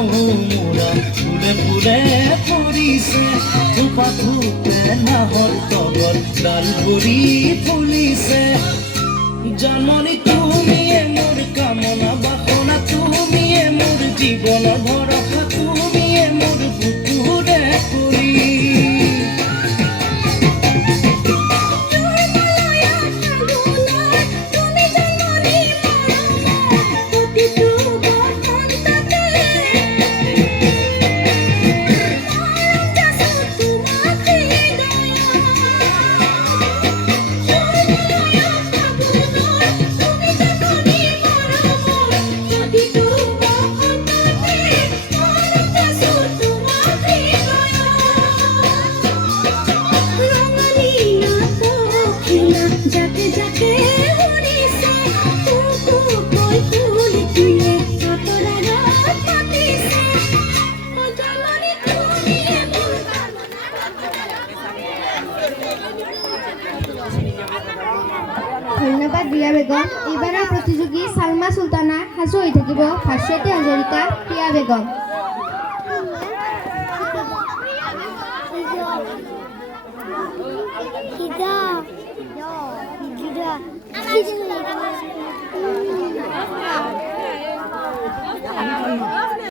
মোরা ফুলে ফুলে পরিছে থোপা থোপে নাহর তগর ডাল ভরি ফুলিছে জন্মনি তুমি মোর কামনা বাসনা তুমি মোর জীবন ভরসা তুমি মোর বুকুরে করি যাকে যাকে উড়িছে তুকু কই ফুল দিয়ে কতরা রাত পাতিছে ও জলনি তুমি মোর ধন্যবাদ রিয়া বেগম। এবাৰৰ প্ৰতিযোগী সালমা সুলতানা সাজু হৈ থাকিব ভাস্বতী হাজৰিকা প্ৰিয়া বেগম।